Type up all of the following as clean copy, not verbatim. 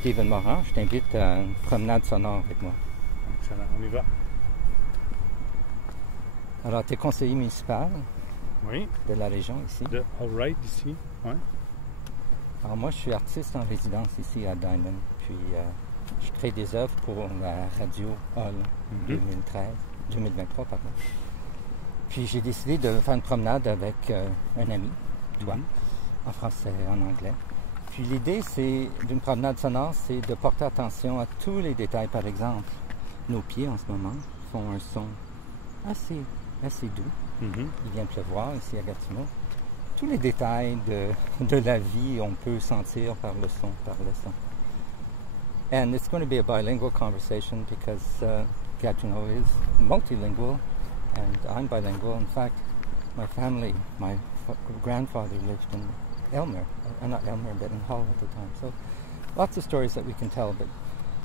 Steven Morin. Je t'invite à une promenade sonore avec moi. Excellent, on y va. Alors, tu es conseiller municipal Oui. de la région ici. De Allright ici, oui. Alors moi, je suis artiste en résidence ici à Diamond. Puis, je crée des œuvres pour la radio Hall 2023, pardon. Puis, j'ai décidé de faire une promenade avec un ami, toi, en français et en anglais. Puis, l'idée, c'est d'une promenade sonore, c'est de porter attention à tous les détails. Par exemple, nos pieds en ce moment font un son assez doux. Il vient de pleuvoir ici à Gatineau. Tous les détails de la vie, on peut sentir par le son. And it's going to be a bilingual conversation because Gatineau is multilingual and I'm bilingual. In fact, my family, my grandfather lived in Elmer, not Elmer, but in Hull at the time. So lots of stories that we can tell. But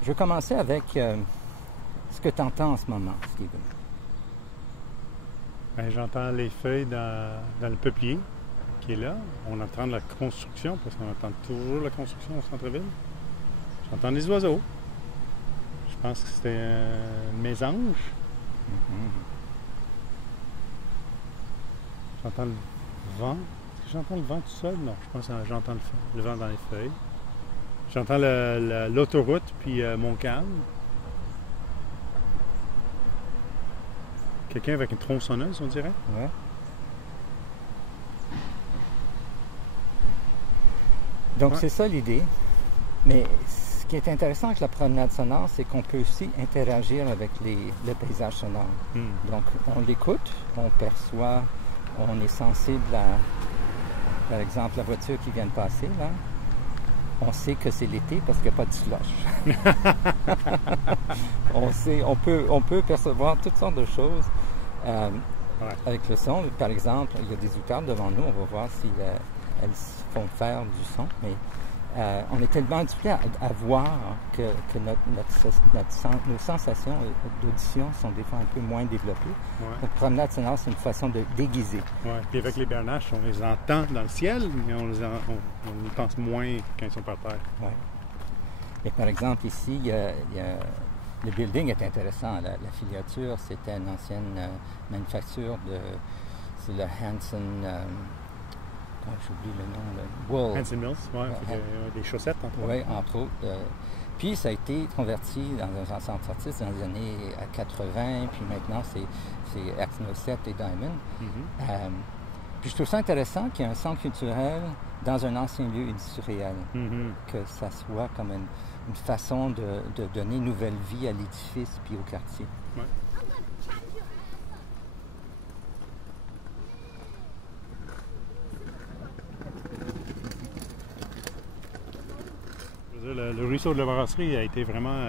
je vais commencer avec ce que tu entends en ce moment, Steven. Ben, j'entends les feuilles dans le peuplier qui est là. On entend la construction, parce qu'on entend toujours la construction au centre-ville. J'entends des oiseaux. Je pense que c'était une mésange. J'entends le vent. Est-ce que j'entends le vent tout seul? Non, je pense que j'entends le vent dans les feuilles. J'entends l'autoroute, puis Montcalm. Quelqu'un avec une tronçonneuse, on dirait? Ouais. Donc, c'est ça l'idée. Mais ce qui est intéressant avec la promenade sonore, c'est qu'on peut aussi interagir avec le paysage sonore. Donc, on l'écoute, on perçoit, on est sensible à, par exemple, la voiture qui vient de passer, là. On sait que c'est l'été parce qu'il n'y a pas de slush. on peut percevoir toutes sortes de choses avec le son. Par exemple, il y a des outardes devant nous, on va voir si elles font faire du son, mais on est tellement habitué à voir que nos sensations d'audition sont des fois un peu moins développées. La promenade sonore, c'est une façon de déguiser. Oui, puis avec les bernaches, on les entend dans le ciel, mais on y pense moins quand ils sont par terre. Oui. Et par exemple, ici, le building est intéressant. La filiature, c'était une ancienne manufacture c'est le Hanson... j'oublie le nom, le Wool. Hanson Mills, oui, des chaussettes, entre autres. Oui, entre autres. Puis, ça a été converti dans un centre artiste dans les années 80, puis maintenant, c'est Exno 7 et Diamond. Puis, je trouve ça intéressant qu'il y ait un centre culturel dans un ancien lieu industriel, que ça soit comme une façon de donner une nouvelle vie à l'édifice puis au quartier. Ouais. Le ruisseau de la brasserie a été vraiment...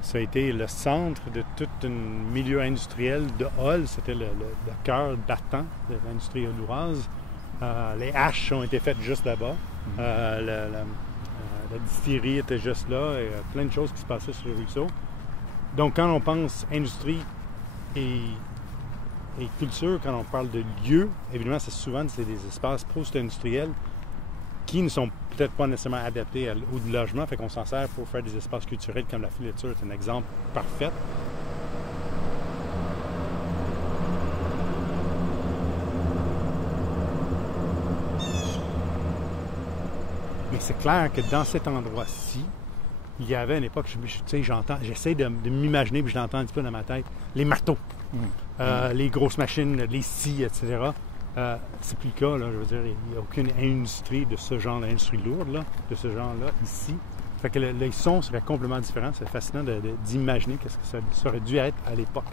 ça a été le centre de tout un milieu industriel de Hull. C'était le cœur battant de l'industrie holloise. Les haches ont été faites juste là-bas. La distillerie était juste là. Et plein de choses qui se passaient sur le ruisseau. Donc, quand on pense industrie et culture, quand on parle de lieux, évidemment, c'est des espaces post-industriels qui ne sont peut-être pas nécessairement adaptés au logement, fait qu'on s'en sert pour faire des espaces culturels comme la filature est un exemple parfait. Mais c'est clair que dans cet endroit-ci, il y avait à une époque, j'essaie de m'imaginer, puis je l'entends un petit peu dans ma tête, les marteaux, les grosses machines, les scies, etc. C'est plus le cas, là, je veux dire, il n'y a aucune industrie de ce genre d'industrie lourde, là, de ce genre-là, ici. Fait que les sons seraient complètement différents. C'est fascinant d'imaginer ce que ça aurait dû être à l'époque.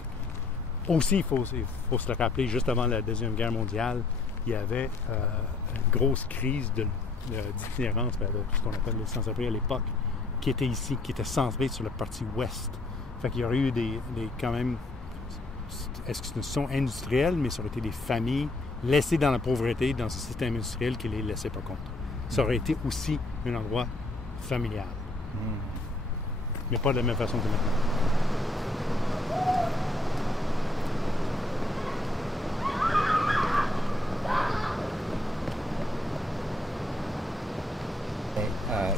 Aussi, il faut se le rappeler, juste avant la Deuxième Guerre mondiale, il y avait une grosse crise d'itinérance, ce qu'on appelle les sans-abri à l'époque, qui était ici, qui était centrée sur la partie ouest. Fait qu'il y aurait eu quand même... Est-ce que c'est une son industrielle, mais ça aurait été des familles laissés dans la pauvreté, dans ce système industriel qui ne les laissait pas compte. Ça aurait été aussi un endroit familial. Mais pas de la même façon que maintenant.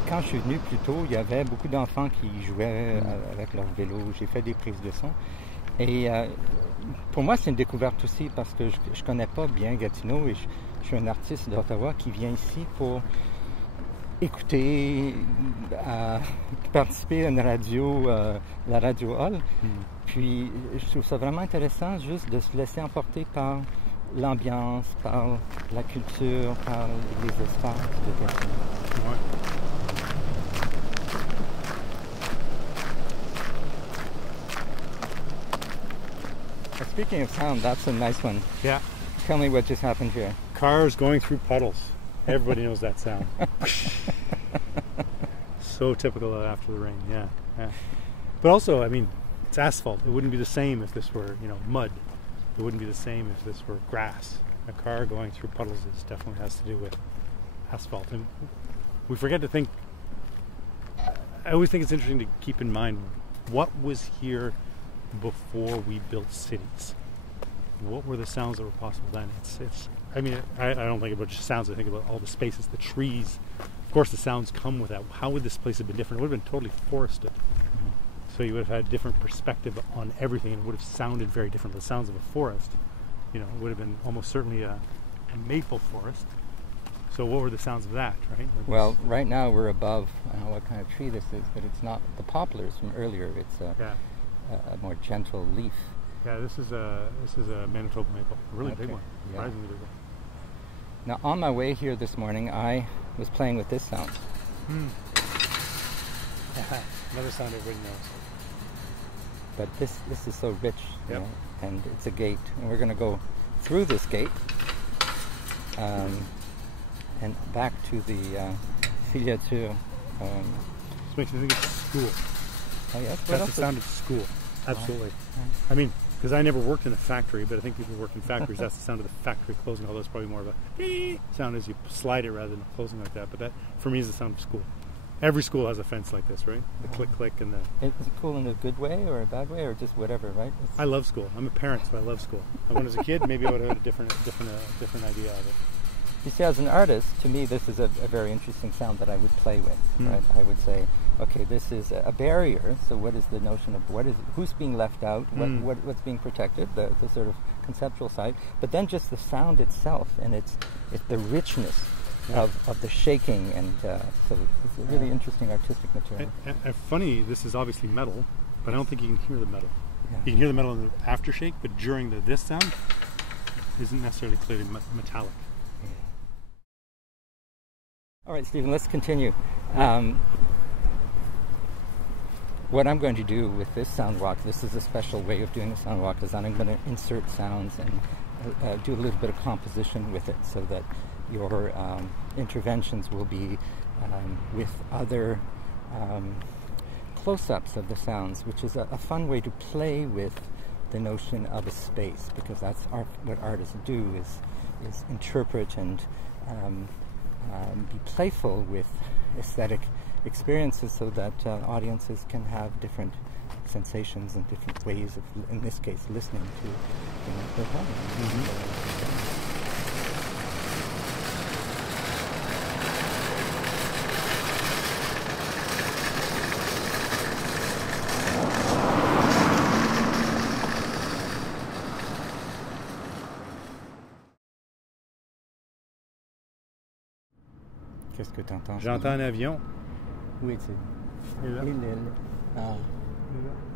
quand je suis venu plus tôt, il y avait beaucoup d'enfants qui jouaient avec leur vélo. J'ai fait des prises de son. Et pour moi, c'est une découverte aussi parce que je ne connais pas bien Gatineau et je suis un artiste d'Ottawa qui vient ici pour écouter, participer à une radio, la Radio Hall. Puis je trouve ça vraiment intéressant juste de se laisser emporter par l'ambiance, par la culture, par les espaces de Gatineau. Ouais. Speaking of sound, that's a nice one. Yeah. Tell me what just happened here. Cars going through puddles. Everybody knows that sound. So typical of after the rain, yeah. But also, I mean, it's asphalt. It wouldn't be the same if this were, mud. It wouldn't be the same if this were grass. A car going through puddles definitely has to do with asphalt. And we forget to think, I always think it's interesting to keep in mind what was here before we built cities. What were the sounds that were possible then? I don't think about just sounds. I think about all the spaces, the trees. Of course, the sounds come with that. How would this place have been different? It would have been totally forested. So you would have had a different perspective on everything, and it would have sounded very different. The sounds of a forest, it would have been almost certainly a maple forest. So what were the sounds of that, right? Well, right now we're above, I don't know what kind of tree this is, but it's not the poplars from earlier. It's a more gentle leaf. Yeah, this is a Manitoba maple, a really big one, surprisingly big one. Now, on my way here this morning, I was playing with this sound. Another sound everybody knows. But this is so rich, and it's a gate, and we're going to go through this gate and back to the Filiature. This makes me think of school. Oh yes, That's the sound of school. Absolutely. I mean, because I never worked in a factory, but I think people who work in factories, that's the sound of the factory closing, although it's probably more of a sound as you slide it rather than closing like that. But that, for me, is the sound of school. Every school has a fence like this, right? The click, click, and the... Is it cool in a good way or a bad way or just whatever, right? I love school. I'm a parent, so I love school. And when I was a kid, maybe I would have had a different idea of it. You see, as an artist, to me, this is a very interesting sound that I would play with, right? I would say, okay, this is a barrier, so what is the notion of who's being left out, what's being protected, the sort of conceptual side, but then just the sound itself, and it's the richness of the shaking, and so it's a really interesting artistic material. And funny, this is obviously metal, but I don't think you can hear the metal. Yeah. You can hear the metal in the aftershake, but during this sound, isn't necessarily clearly metallic. All right, Stephen, let's continue. What I'm going to do with this sound walk, this is a special way of doing a sound walk, is I'm going to insert sounds and do a little bit of composition with it so that your interventions will be with other close-ups of the sounds, which is a fun way to play with the notion of a space, because that's what artists do, is interpret and be playful with aesthetic experiences so that audiences can have different sensations and different ways of, in this case, listening to the performance. Qu'est-ce que tu entends? J'entends un avion. Où est-il? Et là. Et l'île. Ah.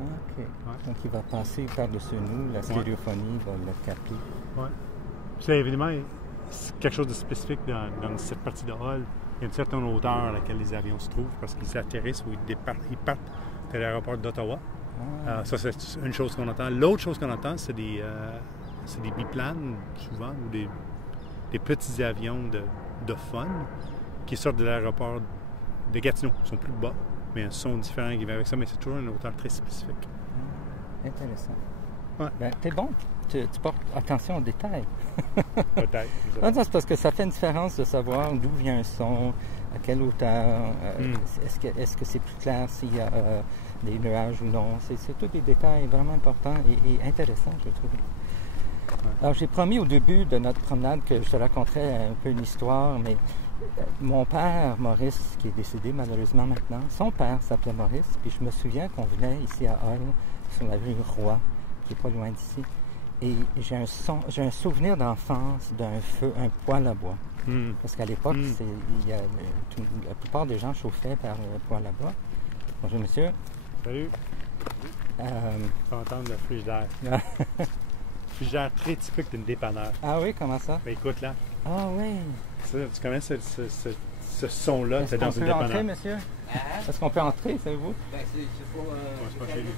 Ok. Ouais. Donc il va passer par-dessus nous, la stéréophonie va le taper. Ouais. C'est évidemment c'est quelque chose de spécifique dans cette partie de Hull. Il y a une certaine hauteur à laquelle les avions se trouvent parce qu'ils atterrissent ou ils partent de l'aéroport d'Ottawa. Ça, c'est une chose qu'on entend. L'autre chose qu'on entend, c'est des biplanes, souvent, ou des petits avions de fun qui sortent de l'aéroport de Gatineau. Ils sont plus bas, mais un son différent qui va avec ça, mais c'est toujours une hauteur très spécifique. Intéressant. Ouais. Ben, t'es bon. Tu portes attention aux détails. Peut-être. Non, c'est parce que ça fait une différence de savoir d'où vient un son, à quelle hauteur, est-ce que c'est plus clair s'il y a des nuages ou non. C'est tous des détails vraiment importants et intéressants, je trouve. Alors, j'ai promis au début de notre promenade que je te raconterais un peu une histoire, mais mon père, Maurice, qui est décédé malheureusement maintenant, son père s'appelait Maurice, puis je me souviens qu'on venait ici à Hull, sur la rue Roy, qui n'est pas loin d'ici, et j'ai un souvenir d'enfance d'un feu, un poêle à bois. Parce qu'à l'époque, la plupart des gens chauffaient par poêle à bois. Bonjour, monsieur. Salut. Tu peux entendre le frigidaire. Frigidaire très typique d'une dépanneur. Ah oui, comment ça? Ben, écoute là. Ah oui. Ça, tu connais ce son-là? Est-ce qu'on peut entrer, monsieur? Est-ce qu'on peut entrer, savez-vous? Ben, c'est pour c'est pas chez lui.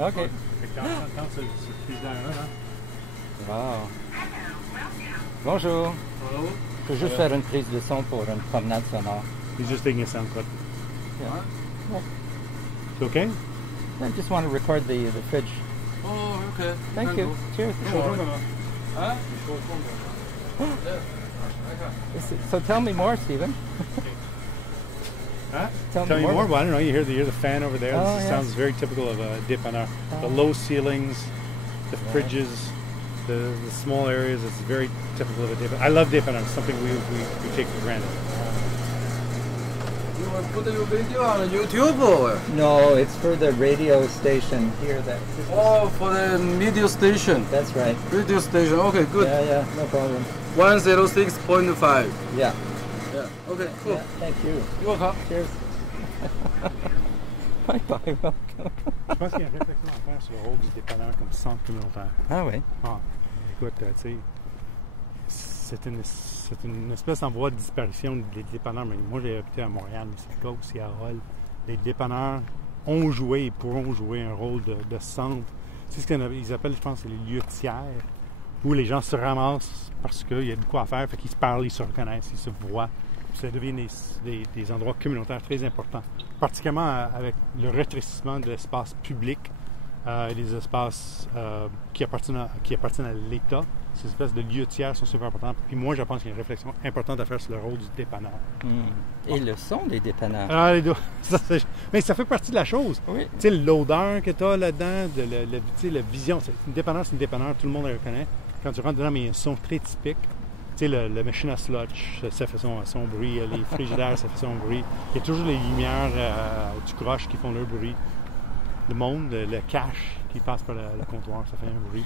OK. Fait que t'entends ce frigidaire-là, là? Wow. Bonjour. Hello? Je peux juste faire une prise de son pour une promenade sonore. He's just taking a sound clip. Yeah. It's okay? I just want to record the fridge. Oh, okay. Thank you. Cheers. Huh? So tell me more, Stephen. Huh? Tell Tell me you more? more. Well, I don't know. You hear the fan over there. Oh, This yeah. sounds very typical of a dépanneur. The low ceilings, the fridges, the small areas. It's very typical of a dépanneur. I love dépanneur. It's something we take for granted. You want to put your video on YouTube or? No, it's for the radio station here. Oh, for the media station. That's right. Radio station. Okay, good. Yeah, no problem. 106.5. Yeah. Yeah. Okay, cool. Yeah, thank you. You're welcome. Cheers. Bye bye, welcome. Je pense qu'il y a une réflexion à faire sur le rôle du dépanneur comme centre communautaire. Ah oui. Ah, écoute, tu sais, c'est une espèce en voie de disparition des dépanneurs. Mais moi, j'ai habité à Montréal, mais c'est le cas aussi à Hull. Les dépanneurs ont joué et pourront jouer un rôle de centre. C'est ce qu'ils appellent, je pense, les lieux tiers, où les gens se ramassent parce qu'il y a de quoi à faire, fait qu'ils se parlent, ils se reconnaissent, ils se voient. Puis ça devient des endroits communautaires très importants, particulièrement avec le rétrécissement de l'espace public et des espaces qui appartiennent à l'État. Ces espèces de lieux tiers sont super importants. Puis moi, je pense qu'il y a une réflexion importante à faire sur le rôle du dépanneur. Et le son des dépanneurs. Ah, mais ça fait partie de la chose. Oui. Tu sais, l'odeur que tu as là-dedans, tu sais, la vision. Une dépanneur, c'est une dépanneur, tout le monde le reconnaît. Quand tu rentres dedans, mais il y a un son très typique. Tu sais, le machine à slotch, ça fait son bruit. Les frigidaires, ça fait son bruit. Il y a toujours les lumières du croche qui font leur bruit. Le monde, le cash qui passe par le comptoir, ça fait un bruit.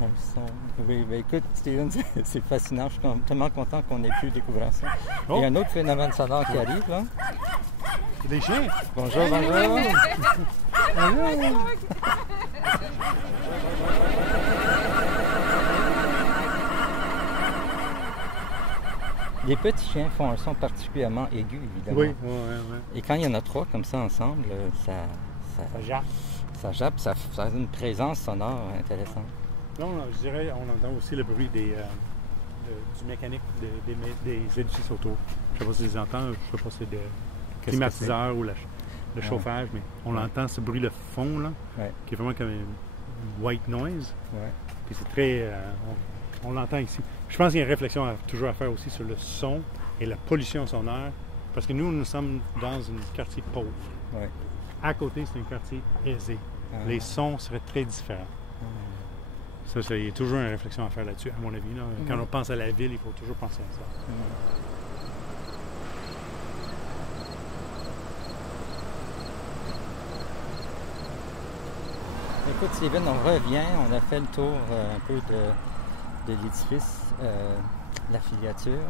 Un son. Oui, ben écoute, Steven, c'est fascinant. Je suis tellement content qu'on ait pu découvrir ça. Oh. Il y a un autre phénomène sonore qui arrive, là. Des chiens! Bonjour, bonjour. Les petits chiens font un son particulièrement aigu, évidemment. Oui. Et quand il y en a trois comme ça ensemble, ça jappe. Ça jappe, ça a une présence sonore intéressante. Non, je dirais, on entend aussi le bruit du mécanique des édifices autour. Je ne sais pas si tu les entends, je ne sais pas si c'est des climatiseurs ou le chauffage, mais on entend ce bruit de fond, là, qui est vraiment comme une white noise. Ouais. Puis c'est très... on l'entend ici. Je pense qu'il y a une réflexion toujours à faire aussi sur le son et la pollution sonore, parce que nous sommes dans un quartier pauvre. Ouais. À côté, c'est un quartier aisé. Les sons seraient très différents. Ça, il y a toujours une réflexion à faire là-dessus, à mon avis. Là. Quand on pense à la ville, il faut toujours penser à ça. Écoute, Steven, on revient. On a fait le tour un peu de l'édifice, la filiature,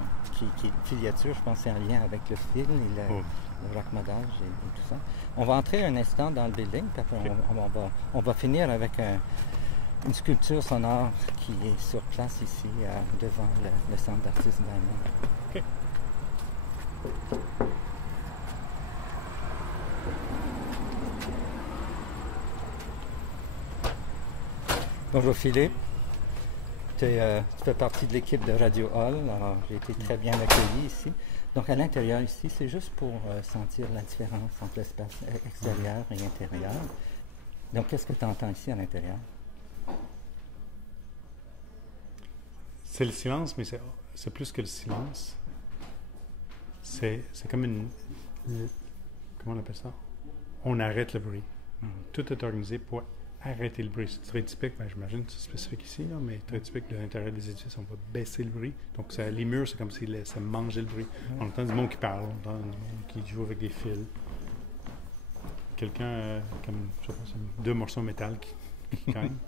filiature, je pense, c'est en lien avec le fil et le raccommodage et tout ça. On va entrer un instant dans le building, puis après on va finir avec une sculpture sonore qui est sur place ici, devant le centre d'artistes d'Allemagne. OK. Bonjour Philippe, tu fais partie de l'équipe de Radio Hull, alors j'ai été très bien accueilli ici. Donc à l'intérieur ici, c'est juste pour sentir la différence entre l'espace extérieur et intérieur. Donc qu'est-ce que tu entends ici à l'intérieur? C'est le silence, mais c'est plus que le silence. C'est comme comment on appelle ça? On arrête le bruit. Tout est organisé pour arrêter le bruit. C'est très typique, ben, j'imagine que c'est spécifique ici, là, mais très typique de l'intérieur des édifices, on va baisser le bruit. Donc les murs, c'est comme si ça mangeait le bruit. On entend du monde qui parle, on entend du monde qui joue avec des fils. Quelqu'un, comme, je sais pas, c'est 2 morceaux de métal qui cognent.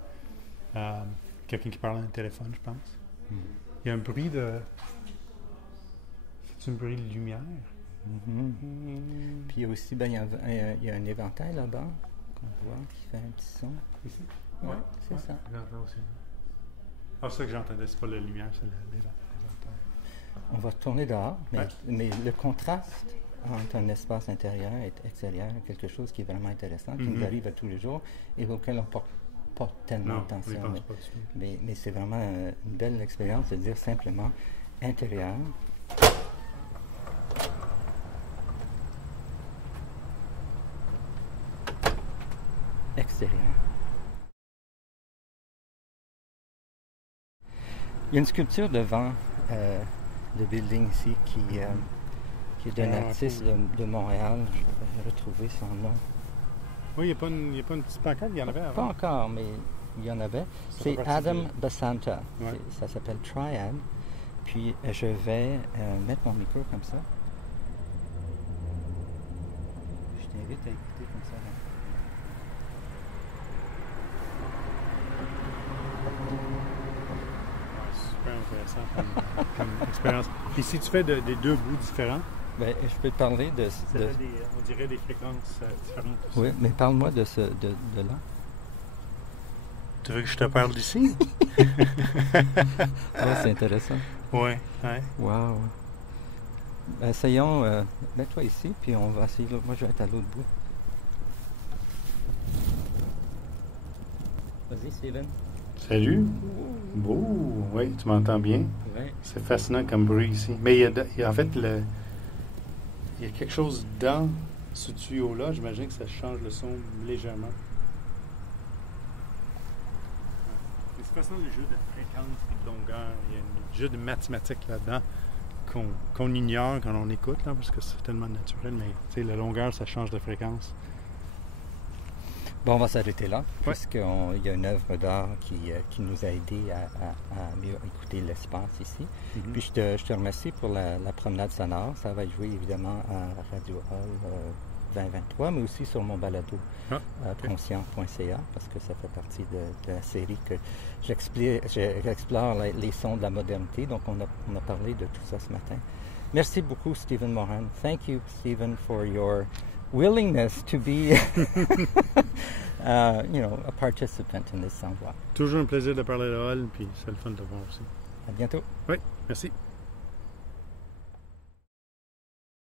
Quelqu'un qui parle à un téléphone, je pense. Il y a un bruit de... C'est un bruit de lumière. Puis il y a aussi, il y a un éventail là-bas qu'on voit qui fait un petit son. Ici? Oui, c'est ça. Regarde là aussi. Ah, c'est ça que j'entendais, c'est pas la lumière, c'est l'éventail. On va tourner dehors, Ouais. mais le contraste entre un espace intérieur et extérieur est quelque chose qui est vraiment intéressant, qui nous arrive à tous les jours et auquel on ne porte pas tellement Non, attention. je pense pas du tout. Mais c'est vraiment une belle expérience de dire simplement intérieur. Extérieur. Il y a une sculpture devant le building ici qui est d'un artiste de Montréal. Je vais retrouver son nom. Oui, il n'y a pas une petite pancarte, il y en avait avant. Pas encore, mais il y en avait. C'est fait partie Adam Basanta. Ouais. Ça s'appelle Triad. Puis je vais mettre mon micro comme ça. Je t'invite à écouter comme ça. Là. Super intéressant comme expérience. Puis si tu fais des 2 bouts différents, Ben, je peux te parler de... on dirait des fréquences différentes. Oui, mais parle-moi de là. Tu veux que je te parle d'ici? Ah, c'est intéressant. Oui. Wow. Essayons, mets-toi ici, puis on va essayer. Moi, je vais être à l'autre bout. Vas-y, Steven. Salut. Beau. Oui, tu m'entends bien? Oui. C'est fascinant comme bruit ici. Mais il y a en fait, il y a quelque chose dans ce tuyau-là. J'imagine que ça change le son légèrement. C'est fascinant le jeu de fréquence et de longueur. Il y a un jeu de mathématiques là-dedans qu'on ignore quand on écoute, là, parce que c'est tellement naturel. Mais tu sais, la longueur, ça change de fréquence. Bon, on va s'arrêter là, puisqu'il y a une œuvre d'art qui nous a aidés à mieux écouter l'espace ici. Puis je te remercie pour la promenade sonore. Ça va être joué évidemment à Radio Hall 2023, mais aussi sur mon balado conscient.ca, parce que ça fait partie de la série que j'explore les sons de la modernité. Donc on a parlé de tout ça ce matin. Merci beaucoup, Stephen Moran. Thank you, Stephen, for your willingness to be a participant in this sound walk. Toujours un plaisir de parler de Hall, puis c'est le fun de voir aussi. À bientôt. Oui, merci.